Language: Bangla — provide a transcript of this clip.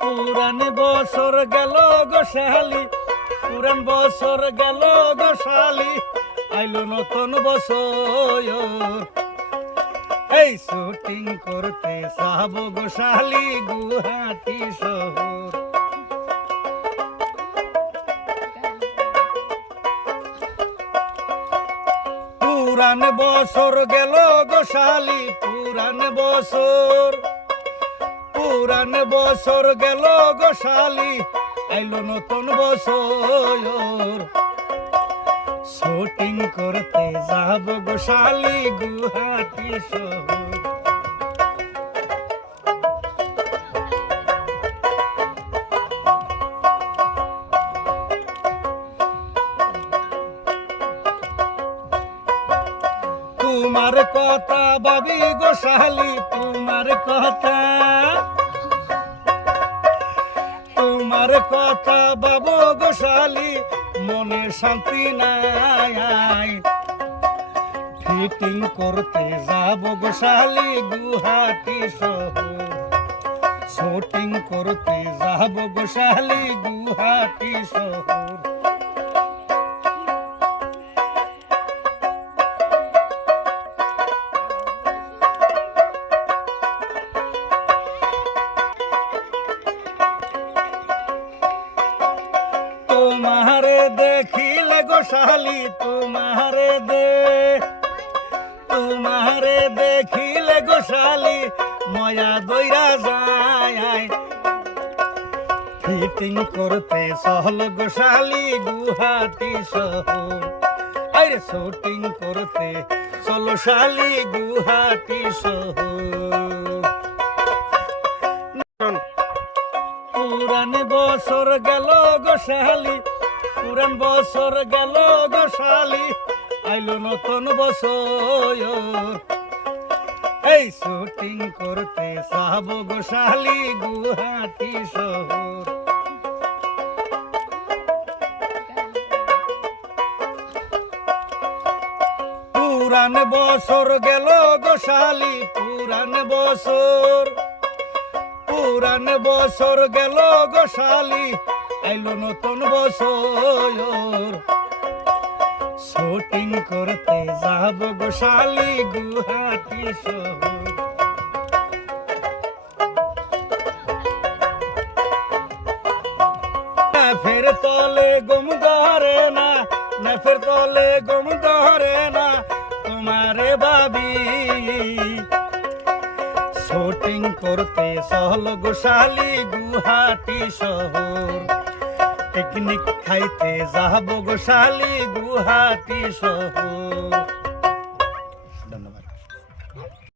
পুরান বছর গেল গোশালি পুরান বছর গেল গোশালি আইলো নতুন বছর। এই শুটিং করতে সাব গোশালি গুহাটি শহর। পুরান বছর গেল গোশালি পুরান বছর। পুরান বছর গেল গোশালি আইলো নতুন বছর। শুটিং করতে যাব গোশালি গুহাটি তোমার কথা বাবি গোশালি তোমার কথা তোমার কথা বাবু গোশালি, মনে শান্তি নাই। ফিটিং করতে যাব গোশালি, গুহাটি শহর শুটিং করতে যাব গোশালি, গুহাটি শহর দেখিলে গোশালি তোমারে দে। তোমারে দেখিলে গোশালি ময়া দইরা যায়। ফিটিং করতে সহল গোশালি গুহাটি শহর আরে শুটিং করতে সলশালি গুহাটি শহর পুরান বছর গেল গোশালি পুরান বছর গেল গোশালি আইলো নতুন বছর। এই শুটিং করতে সাব গোশালি গুহাটি শহর। পুরান বছর গেল গোশালি পুরান বছর। পুরান বছর গেল গোশালি আইলো নতুন বছর। শুটিং করতে যাব গোশালি গুহাটি ফের তলে গম ধরে না না ফের তলে গম ধরে না তোমারে ভাবি শুটিং করতে সহল গোশালি গুহাটি শহর। পিকনিক খাইতে যাব গোশালি গুহাটি শহর